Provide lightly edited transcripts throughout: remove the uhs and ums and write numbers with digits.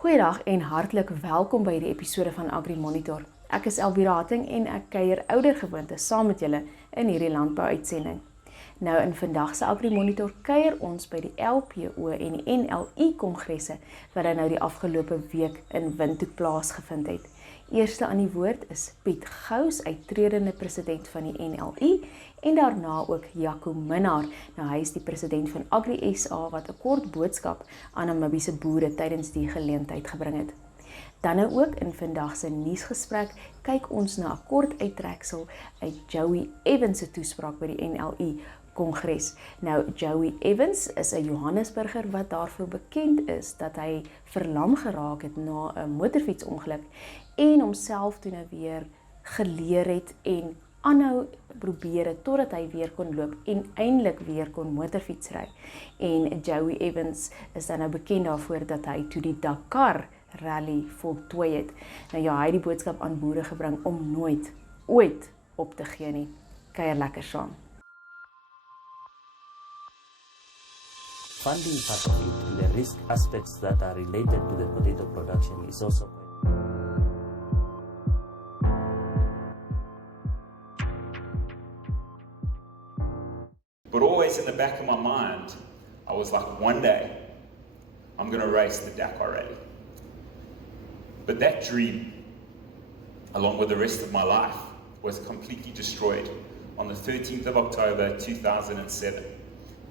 Goeiedag en hartlik welkom by hierdie episode van AgriMonitor. Ek is Elvirating en ek kuier oudergewoonte saam met julle in hierdie landbou-uitsending. Nou in vandag se AgriMonitor kuier ons by die LPO en die NLU-kongresse wat dan nou die afgelope week in Windhoek plaasgevind het. Eerste aan die woord is Piet Gouws, uittredende president van die NLU en daarna ook Jaco Minnaar. Nou hy is die president van AgriSa wat 'n kort boodskap aan Namibiese boere tydens die geleentheid gebring het. Dan nou ook in vandag se nuusgesprek kyk ons na 'n kort uittreksel uit Jaco Minnaar se toespraak by die NLU-kongres. Nou Jaco Minnaar is 'n Johannesburger wat daarvoor bekend is dat hy verlam geraak het na 'n motorfietsongeluk en homself toe nou weer geleer het en aanhou probeer het totdat hy weer kon loop en eindelik weer kon motorfietsry. En Jaco Minnaar is dan nou bekend daarvoor dat hy toe die Dakar-rally voltooi het. Nou ja, hy het die boodskap aan boere gebring om nooit, ooit op te gee nie. Kuier lekker saam. Funding particularly in the risk aspects that are related to the potato production is also But always in the back of my mind, I was like, one day, I'm going to race the Dakar-rally. But that dream, along with the rest of my life, was completely destroyed on the 13th of October, 2007.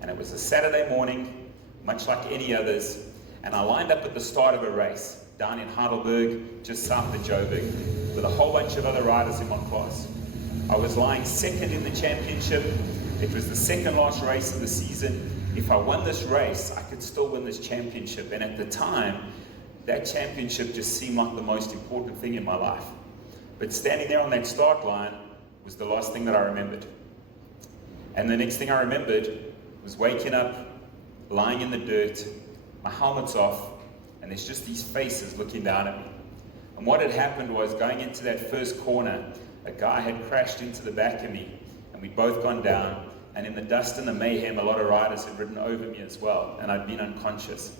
And it was a Saturday morning, much like any others, and I lined up at the start of a race down in Heidelberg, just south of Joburg, with a whole bunch of other riders in my class. I was lying second in the championship. It was the second last race of the season. If I won this race, I could still win this championship. And at the time, that championship just seemed like the most important thing in my life. But standing there on that start line was the last thing that I remembered. And the next thing I remembered was waking up, lying in the dirt, my helmet's off, and there's just these faces looking down at me. And what had happened was, going into that first corner, a guy had crashed into the back of me, and we'd both gone down, and in the dust and the mayhem, a lot of riders had ridden over me as well, and I'd been unconscious.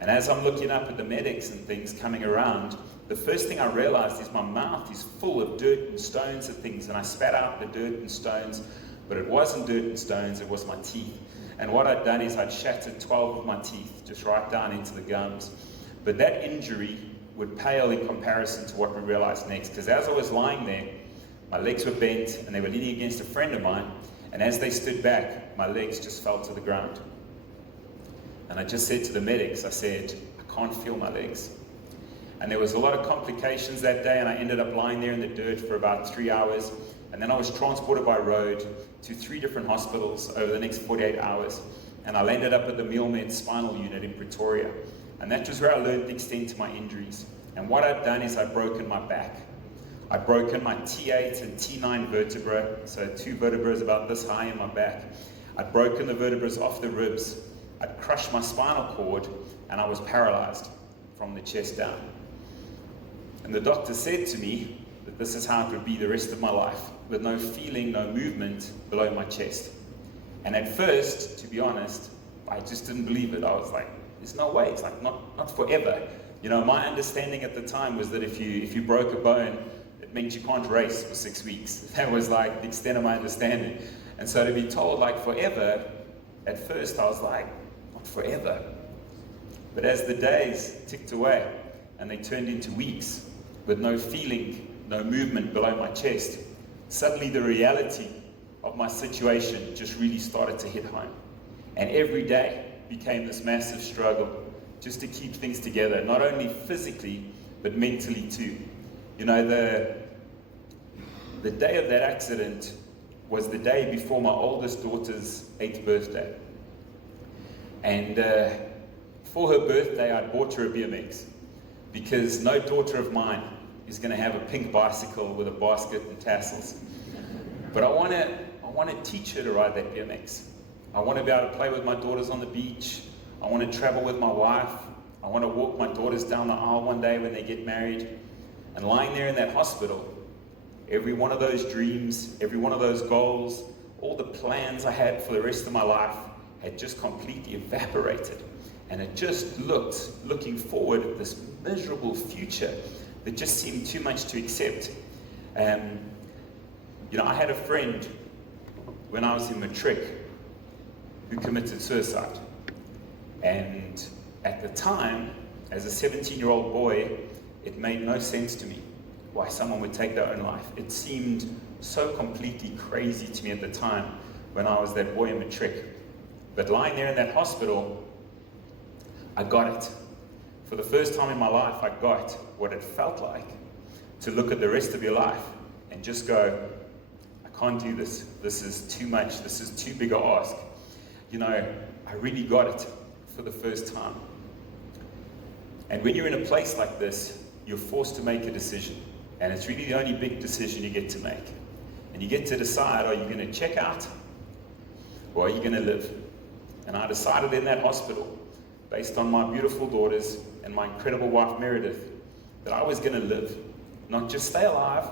And as I'm looking up at the medics and things coming around, the first thing I realized is my mouth is full of dirt and stones and things, and I spat out the dirt and stones, but it wasn't dirt and stones, it was my teeth. And what I'd done is I'd shattered 12 of my teeth, just right down into the gums. But that injury would pale in comparison to what we realized next, because as I was lying there, my legs were bent and they were leaning against a friend of mine, and as they stood back, my legs just fell to the ground. And I just said to the medics, I said, I can't feel my legs. And there was a lot of complications that day, and I ended up lying there in the dirt for about 3 hours. And then I was transported by road to 3 different hospitals over the next 48 hours. And I landed up at the Mealmed Spinal Unit in Pretoria. And that was where I learned the extent to my injuries. And what I'd done is I'd broken my back. I'd broken my T8 and T9 vertebra, so 2 vertebrae about this high in my back. I'd broken the vertebrae off the ribs. I'd crushed my spinal cord, and I was paralyzed from the chest down. And the doctor said to me that this is how it would be the rest of my life, with no feeling, no movement below my chest. And at first, to be honest, I just didn't believe it. I was like, there's no way, it's like not forever. You know, my understanding at the time was that if you broke a bone, it meant you can't race for 6 weeks. That was like the extent of my understanding. And so to be told like forever, at first I was like, not forever. But as the days ticked away and they turned into weeks with no feeling, no movement below my chest, suddenly the reality of my situation just really started to hit home. And every day became this massive struggle just to keep things together, not only physically, but mentally too. You know, the day of that accident was the day before my oldest daughter's 8th birthday. And for her birthday, I bought her a BMX, because no daughter of mine is going to have a pink bicycle with a basket and tassels. But I want to teach her to ride that BMX. I want to be able to play with my daughters on the beach. I want to travel with my wife. I want to walk my daughters down the aisle one day when they get married. And lying there in that hospital, every one of those dreams, every one of those goals, all the plans I had for the rest of my life had just completely evaporated. And it just looking forward at this miserable future that just seemed too much to accept. I had a friend when I was in matric who committed suicide. And at the time, as a 17-year-old boy, it made no sense to me why someone would take their own life. It seemed so completely crazy to me at the time when I was that boy in matric. But lying there in that hospital, I got it. For the first time in my life, I got what it felt like to look at the rest of your life and just go, I can't do this. This is too much. This is too big a ask. I really got it for the first time. And when you're in a place like this, you're forced to make a decision. And it's really the only big decision you get to make. And you get to decide, are you going to check out or are you going to live? And I decided in that hospital, based on my beautiful daughters and my incredible wife Meredith, that I was going to live. Not just stay alive,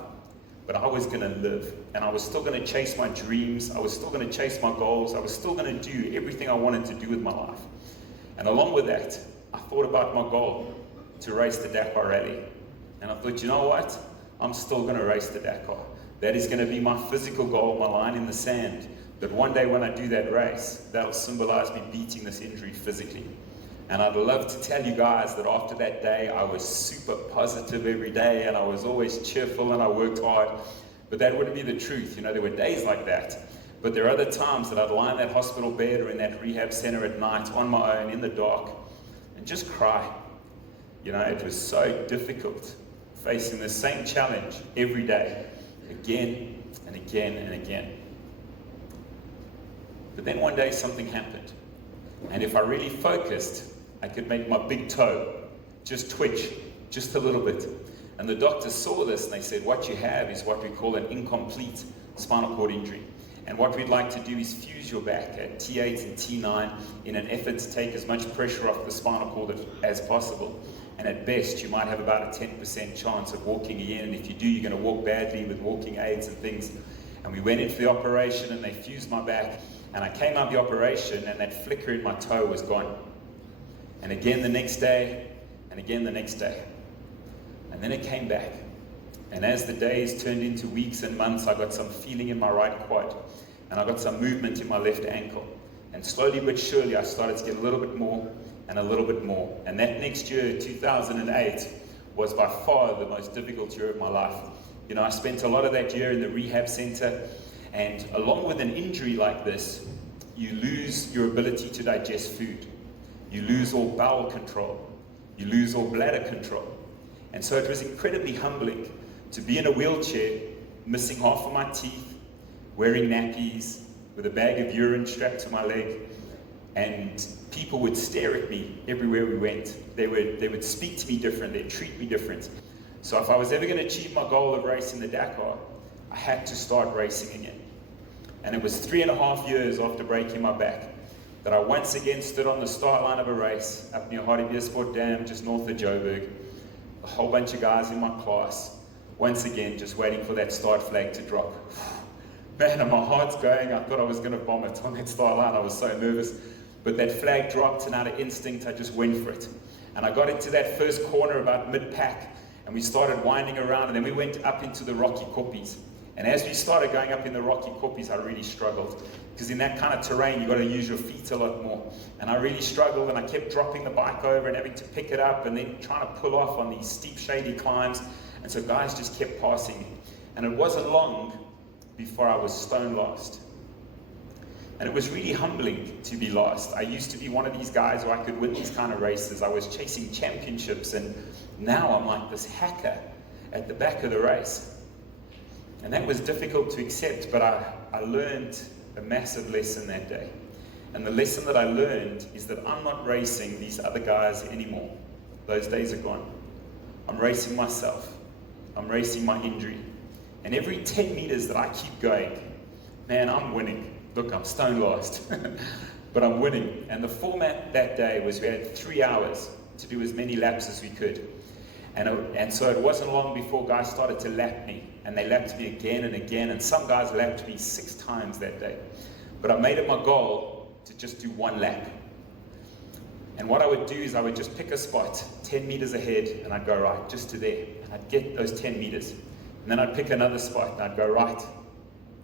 but I was going to live. And I was still going to chase my dreams. I was still going to chase my goals. I was still going to do everything I wanted to do with my life. And along with that, I thought about my goal to race the Dakar-rally. And I thought, you know what? I'm still going to race the Dakar. That is going to be my physical goal, my line in the sand. But one day when I do that race, that'll symbolize me beating this injury physically. And I'd love to tell you guys that after that day, I was super positive every day, and I was always cheerful, and I worked hard. But that wouldn't be the truth. There were days like that. But there are other times that I'd lie in that hospital bed or in that rehab center at night on my own in the dark and just cry. It was so difficult facing the same challenge every day, again and again and again. But then one day something happened. And if I really focused, I could make my big toe just twitch, just a little bit. And the doctors saw this and they said, what you have is what we call an incomplete spinal cord injury. And what we'd like to do is fuse your back at T8 and T9 in an effort to take as much pressure off the spinal cord as possible. And at best, you might have about a 10% chance of walking again. And if you do, you're going to walk badly with walking aids and things. And we went in for the operation and they fused my back. And I came out of the operation and that flicker in my toe was gone. And again the next day, and again the next day. And then it came back. And as the days turned into weeks and months, I got some feeling in my right quad. And I got some movement in my left ankle. And slowly but surely, I started to get a little bit more and a little bit more. And that next year, 2008, was by far the most difficult year of my life. I spent a lot of that year in the rehab center. And along with an injury like this, you lose your ability to digest food. You lose all bowel control. You lose all bladder control. And so it was incredibly humbling to be in a wheelchair, missing half of my teeth, wearing nappies, with a bag of urine strapped to my leg. And people would stare at me everywhere we went. They would speak to me different. They'd treat me different. So if I was ever going to achieve my goal of racing the Dakar, I had to start racing again. And it was 3.5 years after breaking my back that I once again stood on the start line of a race up near Hartbeespoort Dam, just north of Joburg. A whole bunch of guys in my class, once again, just waiting for that start flag to drop. Man, and my heart's going. I thought I was going to vomit on that start line. I was so nervous. But that flag dropped, and out of instinct, I just went for it. And I got into that first corner about mid-pack, and we started winding around, and then we went up into the rocky koppies. And as we started going up in the rocky koppies, I really struggled. Because in that kind of terrain, you've got to use your feet a lot more. And I really struggled, and I kept dropping the bike over and having to pick it up and then trying to pull off on these steep, shady climbs. And so guys just kept passing me. And it wasn't long before I was stone lost. And it was really humbling to be lost. I used to be one of these guys who I could win these kind of races. I was chasing championships, and now I'm like this hacker at the back of the race. And that was difficult to accept, but I learned a massive lesson that day. And the lesson that I learned is that I'm not racing these other guys anymore. Those days are gone. I'm racing myself. I'm racing my injury. And every 10 meters that I keep going, man, I'm winning. Look, I'm stone lost, but I'm winning. And the format that day was we had 3 hours to do as many laps as we could. And so it wasn't long before guys started to lap me, and they lapped me again and again, and some guys lapped me 6 times that day. But I made it my goal to just do 1 lap. And what I would do is I would just pick a spot 10 meters ahead and I'd go right, just to there. And I'd get those 10 meters. And then I'd pick another spot and I'd go right,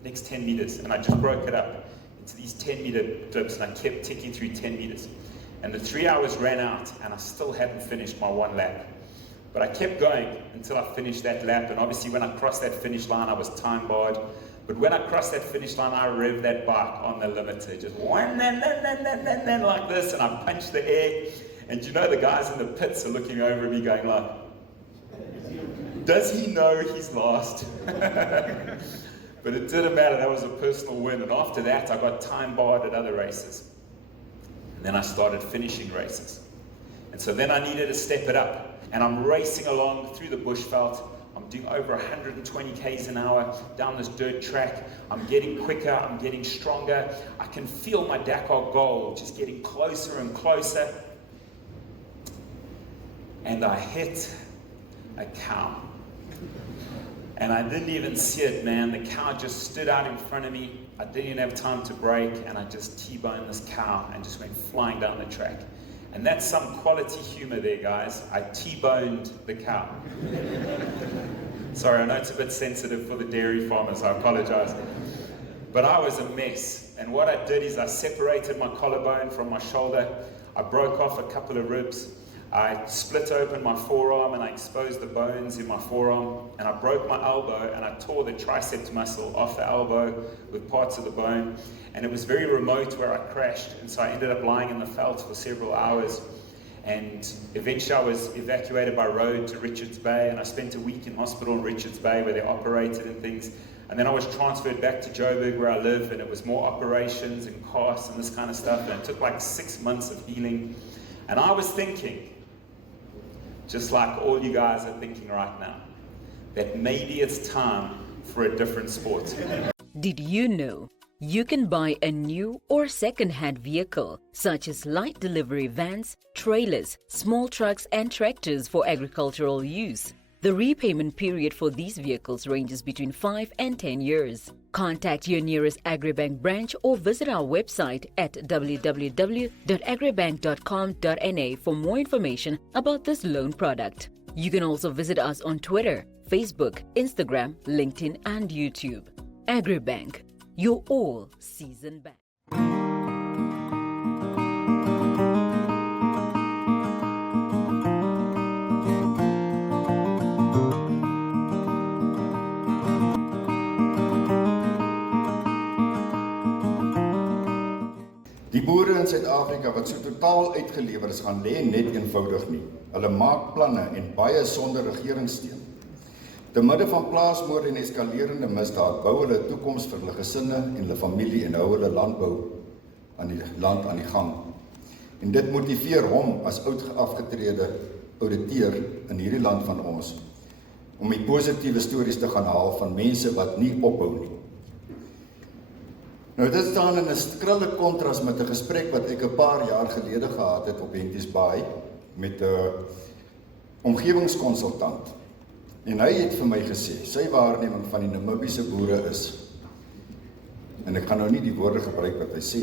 next 10 meters. And I just broke it up into these 10-meter clips and I kept ticking through 10 meters. And the 3 hours ran out and I still hadn't finished my one lap. But I kept going until I finished that lap. And obviously when I crossed that finish line, I was time barred. But when I crossed that finish line, I revved that bike on the limiter, just one, like this, and I punched the air. And you know, the guys in the pits are looking over at me going like, does he know he's lost? But it didn't matter, that was a personal win. And after that, I got time barred at other races. And then I started finishing races. And so then I needed to step it up. And I'm racing along through the bushveld. I'm doing over 120 k's an hour down this dirt track. I'm getting quicker, I'm getting stronger. I can feel my Dakar goal just getting closer and closer. And I hit a cow. And I didn't even see it, man. The cow just stood out in front of me. I didn't even have time to brake, and I just T-boned this cow and just went flying down the track. And that's some quality humor there, guys. I T-boned the cow. Sorry, I know it's a bit sensitive for the dairy farmers, I apologize. But I was a mess. And what I did is I separated my collarbone from my shoulder. I broke off a couple of ribs. I split open my forearm and I exposed the bones in my forearm, and I broke my elbow and I tore the triceps muscle off the elbow with parts of the bone. And it was very remote where I crashed, and so I ended up lying in the veldt for several hours. And eventually I was evacuated by road to Richards Bay, and I spent a week in hospital in Richards Bay where they operated and things. And then I was transferred back to Joburg where I live, and it was more operations and casts and this kind of stuff. And it took like 6 months of healing. And I was thinking, just like all you guys are thinking right now, that maybe it's time for a different sport. Did you know you can buy a new or second-hand vehicle, such as light delivery vans, trailers, small trucks and tractors for agricultural use? The repayment period for these vehicles ranges between 5 and 10 years. Contact your nearest AgriBank branch or visit our website at www.agribank.com.na for more information about this loan product. You can also visit us on Twitter, Facebook, Instagram, LinkedIn and YouTube. AgriBank, your all-season bank. Die boere in Suid-Afrika wat so totaal uitgelewer is, gaan lê net eenvoudig nie. Hulle maak planne en baie sonder regeringssteun. Te midde van plaasmoord en eskalerende misdaad bou hulle 'n toekoms vir hulle gesinne en hulle familie en hou hulle landbou aan die land aan die gang. En dit motiveer hom as afgetrede ouditeur in hierdie land van ons om die positiewe stories te gaan haal van mense wat nie ophou nie. Nou dit staan in 'n skrille kontras met 'n gesprek wat ek 'n paar jaar gelede gehad het op Henties Baai met 'n omgewingskonsultant. En hy het vir my gesê, sy waarneming van die Namibiese boere is, en ek gaan nou nie die woorde gebruik wat hy gesê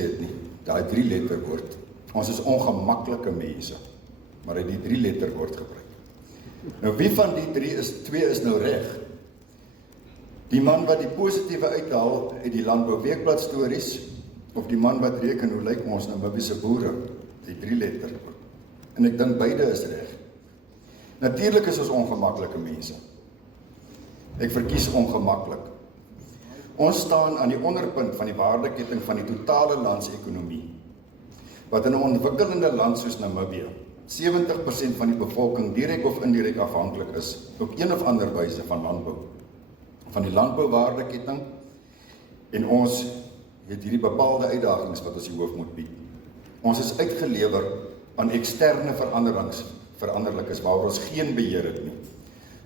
het nie, daai 3-letter woord. Ons is ongemaklike mense, maar hy het die 3-letter woord gebruik. Nou wie van die twee is nou reg? Die man wat die positiewe uithaal uit die landbou weekblad stories, of die man wat reken hoe lyk ons Namibiese boere, die 3-letter woord. En ek dink beide is reg. Natuurlik is ons ongemaklike mense. Ek verkies ongemaklik. Ons staan aan die onderpunt van die waardeketting van die totale landsekonomie, wat in 'n ontwikkelende land soos Namibië, 70% van die bevolking direk of indirek afhanklik is, op een of ander wyse van landbou. Van die landbouwaardeketting, en ons het hierdie bepaalde uitdagings wat ons die hoof moet bied. Ons is uitgelewer aan eksterne veranderlikes waaroor ons geen beheer het nie.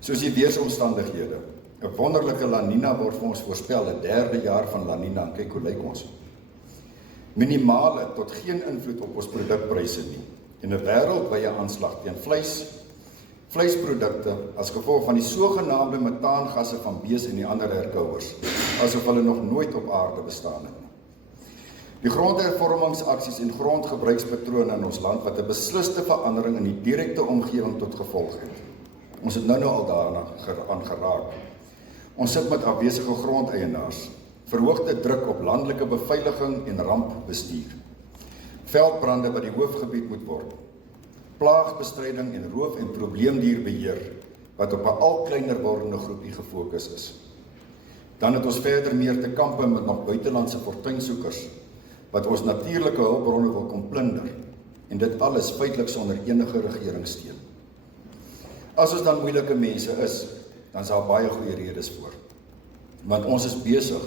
Soos die weersomstandighede. 'n Wonderlike La Nina word vir ons voorspel, 'n 3de jaar van La Nina, en kyk hoe lyk ons. Minimale tot geen invloed op ons produkpryse nie, en 'n wêreldwye aanslag teen vleisprodukte as gevolg van die sogenaamde metaangasse van bees en die ander herkouers, asof hulle nog nooit op aarde bestaan het. Die grondhervormingsaksies en grondgebruikspatrone in ons land wat 'n besliste verandering in die direkte omgewing tot gevolg het. Ons het nou al daarna aangeraak. Ons sit met afwesige grondeienaars, verhoogde druk op landelike beveiliging en rampbestuur, veldbrande wat die hoofgebied moet word, plaagbestryding en roof- en probleemdierbeheer wat op 'n al kleiner wordende groepie gefokus is. Dan het ons verder meer te kampe met nog buitelandse fortuinsoekers wat ons natuurlike hulpbronne wil kom plunder, en dit alles feitelik sonder enige regeringssteun. As ons dan moeilike mense is, dan is daar baie goeie redes voor. Want ons is besig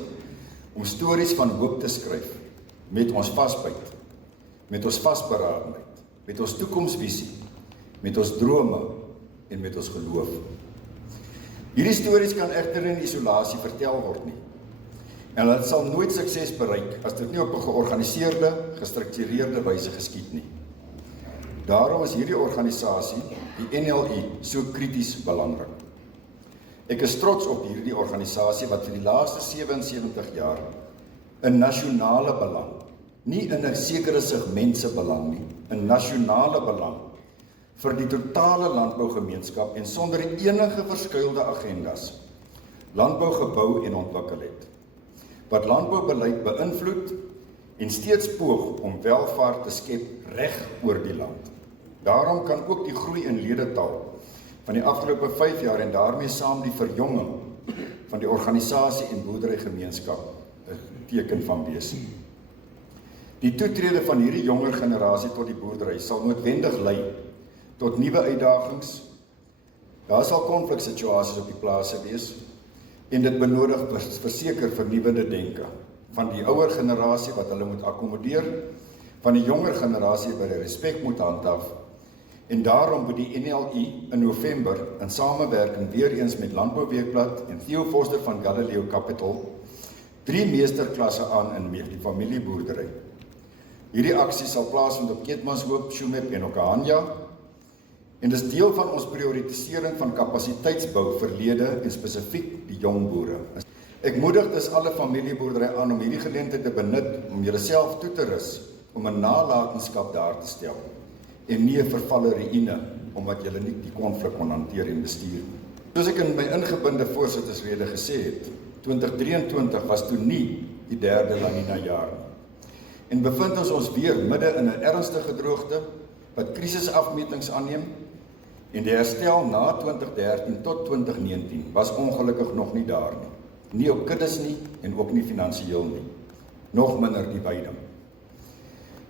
om stories van hoop te skryf met ons vasbyt, met ons vasberadenheid, met ons toekomsvisie, met ons drome en met ons geloof. Hierdie stories kan egter in isolasie vertel word nie. En dit sal nooit sukses bereik as dit nie op 'n georganiseerde, gestruktureerde wyse geskied nie. Daarom is hierdie organisasie, die NLU, so krities belangrik. Ek is trots op hierdie organisasie wat vir die laaste 77 jaar 'n nasionale belang, nie in 'n sekere segment se belang nie, 'n nasionale belang vir die totale landbougemeenskap en sonder enige verskuilde agendas landbou gebou en ontwikkel het, wat landboubeleid beïnvloed en steeds poog om welvaart te skep reg oor die land. Daarom kan ook die groei in ledetal van die afgelope 5 jaar en daarmee saam die verjonging van die organisasie en boerderygemeenskap 'n teken van wees. Die toetrede van hierdie jonger generasie tot die boerdery sal noodwendig lei tot nuwe uitdagings. Daar sal konfliksituasies op die plase wees en dit benodig verseker vernuwende denke van die ouer generasie wat hulle moet akkommodeer, van die jonger generasie wat die respek moet handhaaf. En daarom moet die NLU in November in samewerking weer eens met Landbouweekblad en Theo Forster van Galileo Capital 3 meesterklasse aan in die familieboerdery. Hierdie aksie sal plaasvind op Keetmanshoop, Shoemep en Okahanja en dis deel van ons prioritisering van kapasiteitsbou vir lede en spesifiek die jong boere. Ek moedig dus alle familieboerdery aan om hierdie geleentheid te benut om julleself toe te rus om 'n nalatenskap daar te stel en nie 'n vervalle ruïne omdat julle nie die konflik kon hanteer en bestuur. Soos ek in my ingebinde voorsittersrede gesê het, 2023 was toe nie die 3de La Nina jaar nie. En bevind ons weer midde in 'n ernstige droogte wat krisisafmetings aanneem en die herstel na 2013 tot 2019 was ongelukkig nog nie daar nie. Nie op kuddes nie en ook nie finansiëel nie. Nog minder die veiding.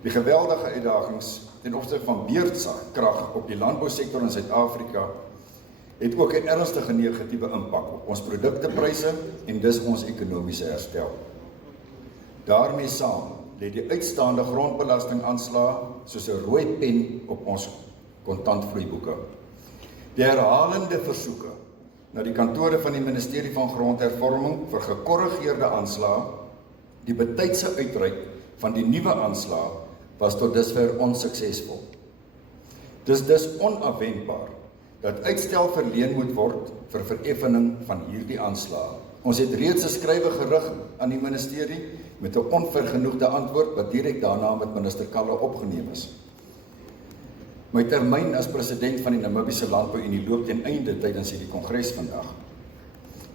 Die geweldige uitdagings ten opsigte van beurtkrag op die landbousektor in Suid-Afrika het ook 'n ernstige negatiewe impak op ons produktepryse en dus ons ekonomiese herstel. Daarmee saam lê die uitstaande grondbelastingaanslae soos 'n rooi pen op ons kontantvloeiboeke. Die herhalende versoeke na die kantore van die Ministerie van Grondhervorming vir gekorrigeerde aanslae, die betydse uitreik van die nuwe aanslae was tot dusver onsuksesvol. Dis onafwendbaar dat uitstel verleen moet word vir vereffening van hierdie aanslae. Ons het reeds 'n skrywe gerig aan die ministerie met 'n onvergenoegde antwoord wat direk daarna met minister Kalle opgeneem is. My termyn as president van die Namibiese Landbou-Unie loop ten einde tydens hierdie kongres vandag.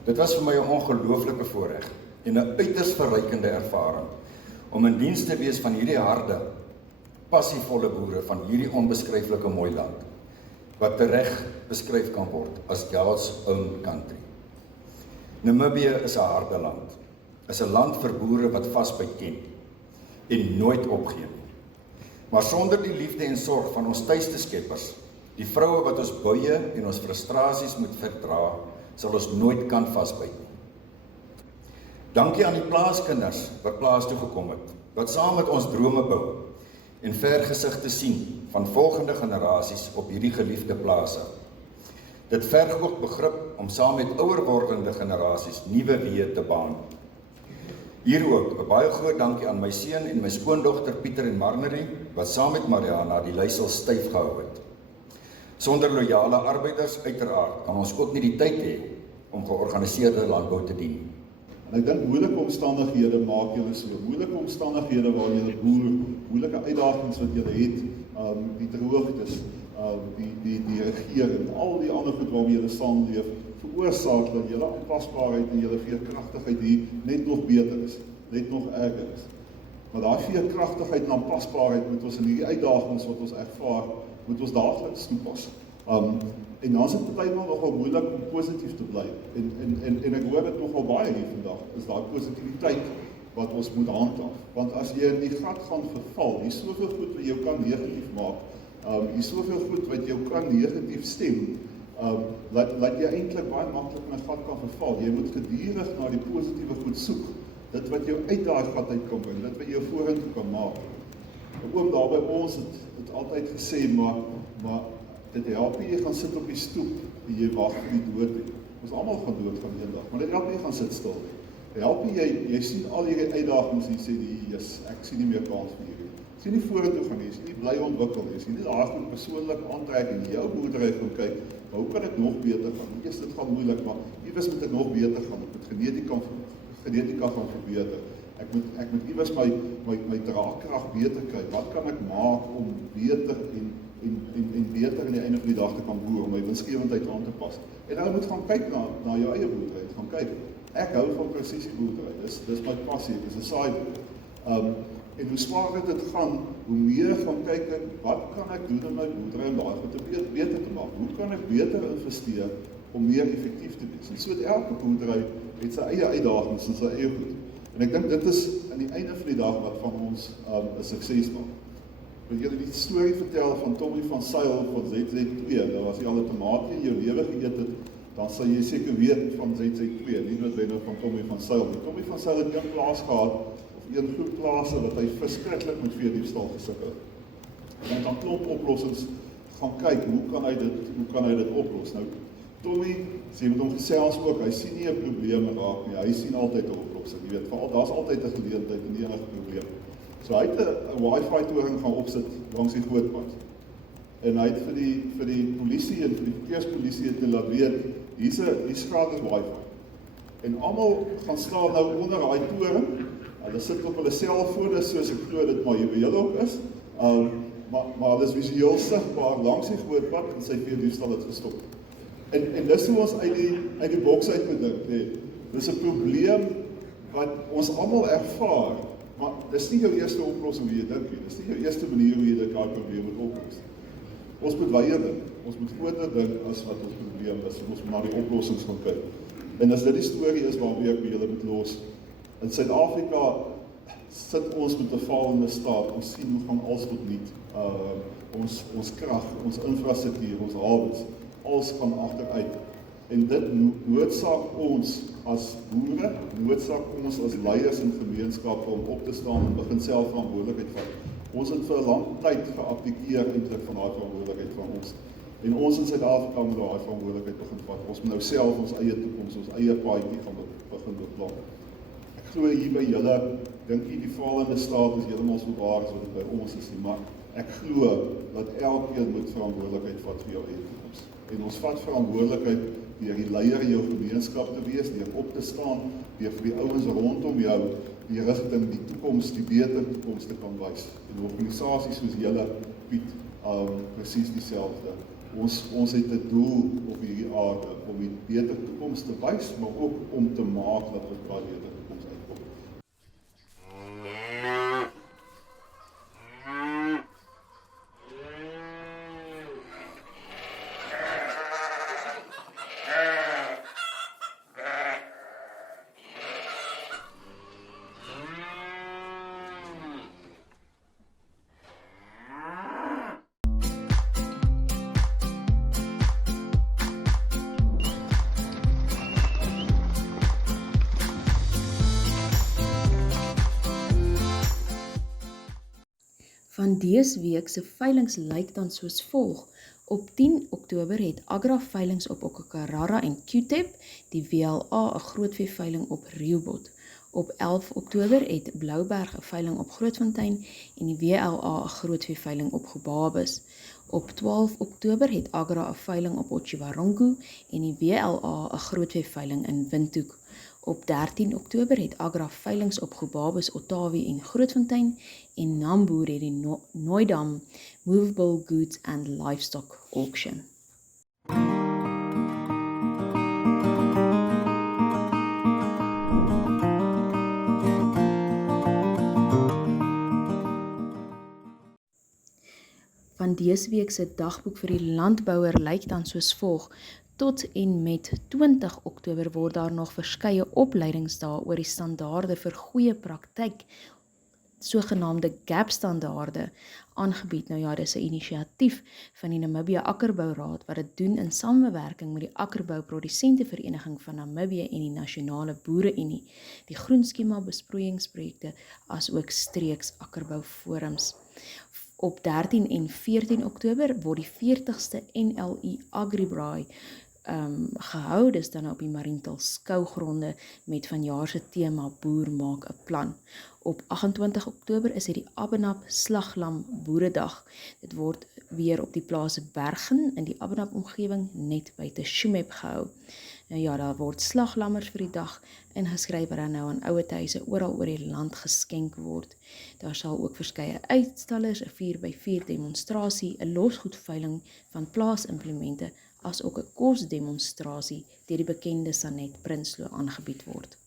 Dit was vir my 'n ongelooflike voorreg en 'n uiters verrykende ervaring om in diens te wees van hierdie harde, passievolle boere van hierdie onbeskryflike mooi land, wat tereg beskryf kan word as God's own country. Namibië is 'n harde land, is 'n land vir boere wat vasbyt ken en nooit opgee nie. Maar sonder die liefde en sorg van ons tuiste skeppers, die vroue wat ons buie en ons frustrasies moet verdra, sal ons nooit kan vasbyt nie. Dankie aan die plaaskinders wat plaas toe gekom het, wat saam met ons drome bou en vergesigte sien van volgende generasies op hierdie geliefde plase. Dit verg ook begrip om saam met ouer wordende generasies nuwe weë te baan. Hier ook 'n baie groot dankie aan my seun en my skoondogter Pieter en Marnerie, wat saam met Mariana die leisel styf gehou het. Sonder loyale arbeiders uiteraard kan ons ook nie die tyd hê om georganiseerde landbou te dien. En ek dink moeilike omstandighede maak julle so. Moeilike omstandighede waar julle boer, moeilike uitdagings wat julle het, die droogtes, die regering, al die ander goed waarmee julle saamleef, veroorsaak dat julle aanpasbaarheid en julle veerkragtigheid hier net nog beter is, net nog erger is. Maar daai veerkragtigheid en aanpasbaarheid moet ons in hierdie uitdagings wat ons ervaar, moet ons daagliks toepas. En dan is dit partymal nogal moeilik om positief te bly. En ek hoor dit nogal baie hier vandag, is daai positiwiteit wat ons moet handhaaf. Want as jy in die gat gaan verval, hier is soveel goed wat jou kan negatief maak, hier is soveel goed wat jou kan negatief stem, laat jy eintlik baie maklik in 'n gat kan verval. Jy moet gedurig na die positiewe goed soek, dit wat jou uit daai gat uit kan bring, dit wat jou vorentoe kan maak. 'n Oom daar by ons het altyd gesê, maar dit help nie, jy gaan sit op die stoep en jy wag vir die dood nie. Ons almal gaan dood van eendag, maar dit help nie, jy gaan sit stil nie. Dit help nie, jy sien al hierdie uitdagings en jy sê, ek sien nie meer kans vir hierdie. Jy sien nie vorentoe gaan nie, jy sien nie bly ontwikkel nie, jy sien nie daar goed persoonlik aantrek en jou boerdery gaan kyk, hoe kan ek nog beter gaan? Eers dit gaan moeilik, maar iewers moet ek nog beter gaan, ek moet genetika gaan verbeter. Ek moet iewers my draagkrag beter kry. Wat kan ek maak om beter en beter in die einde van die dag te kan boer, om my winsgewendheid aan te pas. En nou moet gaan kyk na jou eie boerdery, gaan kyk. Ek hou van presisieboerdery, dis my passie, dis 'n saaiboer. En hoe swaarder dit gaan, hoe meer gaan kyk ek, wat kan ek doen in my boerdery om daai goed beter te maak? Hoe kan ek beter investeer om meer effektief te wees? En so het elke boerdery het sy eie uitdagings en sy eie goed. En ek dink dit is aan die einde van die dag wat van ons 'n sukses maak. Wil julle die storie vertel van Tommy van Sail van ZZ2, nou as jy al 'n tomatie in jou lewe geëet het, dan sal jy seker weet van ZZ2, nie noodwendig van Tommy van Sail nie. Tommy van Sail het een plaas gehad, of een groep plase wat hy verskriklik met veediefstal gesukkel het. En hy het dan klomp oplossings gaan kyk, hoe kan hy dit oplos? Nou, Tommy, sê met hom gesels ook, hy sien nie 'n probleem raak nie, hy sien altyd 'n oplossing, jy weet, veral daar's altyd 'n geleentheid en nie enige probleem. So hy het 'n wifi toring gaan opsit langs die grootpad. En hy het vir die polisie en vir die verkeerspolisie het laat weet, hier's gratis wifi. En almal gaan staan nou onder daai toring. Hulle sit op hulle selfone, soos ek glo dit maar juweel ook is. Maar hulle is visueel sigbaar langs die grootpad en sy veediefstal het gestop. En dis hoe ons uit die boks uit moet dink. Nee. Dis 'n probleem wat ons almal ervaar, maar dis nie jou eerste oplossing wie jy dink nie. Dis nie jou eerste manier hoe jy dit daai probleem moet oplos. Ons moet weier dink. Ons moet groter dink as wat ons probleem is. Ons moet na die oplossings gaan kyk. En as dit die storie is waarmee ek julle moet los, in Suid-Afrika sit ons met 'n falende staat. Ons sien hoe gaan alles tot niet. Ons krag, ons infrastruktuur, ons hawens, alles gaan agteruit. En dit noodsaak ons as boere, noodsaak ons as leiers in gemeenskappe om op te staan en begin self verantwoordelikheid vat. Ons het vir 'n lang tyd geabdikeer eintlik van daai verantwoordelikheid van ons. En ons in Suid-Afrika moet daai verantwoordelikheid begin vat. Ons moet nou self ons eie toekoms, ons eie paadjie gaan begin beplan. Ek glo hier by julle, dink jy die falende staat is heeltemal so waar as wat dit by ons is nie, maar ek glo dat elkeen moet verantwoordelikheid vat vir jou eie toekoms. En ons vat verantwoordelikheid deur die leier in jou gemeenskap te wees, deur op te staan, deur vir die ouens rondom jou die rigting, die toekoms, die beter toekoms te kan wys. En organisasies soos julle, Piet, presies dieselfde. Ons het 'n doel op hierdie aarde om die beter toekoms te wys, maar ook om te maak dat ons daai beter toekoms uitkom. Van dese week se veilings lyk dan soos volg. Op 10 Oktober het Agri veilings op Oktober en Q-Tip, die WLA 'n grootvee veiling op Riobot. Op 11 Oktober het Blouberg 'n veiling op Grootfontein en die WLA 'n grootvee veiling op Gebabes. Op 12 Oktober het Agri 'n veiling op Otjiwarongo en die WLA 'n grootvee veiling in Windhoek. Op 13 Oktober het Agri veilings op Gobabis, Ottawie en Grootfontein en Namboer het die Nooidam Movable Goods and Livestock Auction. Vandeesweek se dagboek vir die landbouer lyk dan soos volg. Tot en met 20 Oktober word daar nog verskeie opleidingsdae oor die standaarde vir goeie praktyk, sogenaamde GAP-standaarde, aangebied. Nou ja, dis 'n inisiatief van die Namibië Akkerbouraad wat dit doen in samewerking met die Akkerbou-produsentevereniging van Namibië en die Nasionale Boere-Unie, die groenskema besproeiingsprojekte as ook streeks akkerbouforums. Op 13 en 14 Oktober word die 40ste NLU Agri gehou, dis dan op die Mariental skougronde met vanjaar se tema Boer maak 'n plan. Op 28 Oktober is dit die Abbenap Slaglam Boeredag. Dit word weer op die Plaas Bergen in die Abbenap omgewing net buite Shumep gehou. Nou ja, daar word slaglammers vir die dag ingeskryf wat dan nou aan ouer huise oral oor die land geskenk word. Daar sal ook verskeie uitstallers, 'n 4x4 demonstrasie, 'n losgoedveiling van plaasimplemente, as ook 'n kosdemonstrasie deur die bekende Sanet Prinsloo aangebied word.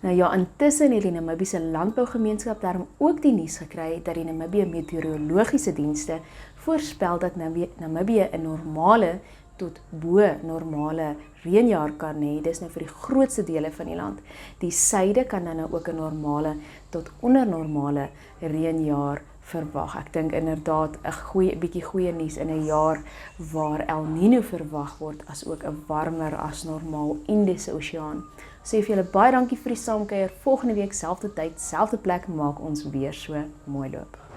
Nou ja, intussen het die Namibiese Landbougemeenskap daarom ook die nuus gekry dat die Namibië Meteorologiese Dienste voorspel dat Namibië 'n normale tot bo normale reënjaar kan hê. Dis nou vir die grootste dele van die land. Die suide kan dan nou ook 'n normale tot onder normale reënjaar verwag. Ek dink inderdaad 'n bietjie goeie nuus in 'n jaar waar El Niño verwag word, as ook 'n warmer as normaal Indiese Oseaan. Sê vir julle baie dankie vir die saamkuier. Volgende week selfde tyd, selfde plek, maak ons weer so mooi loop.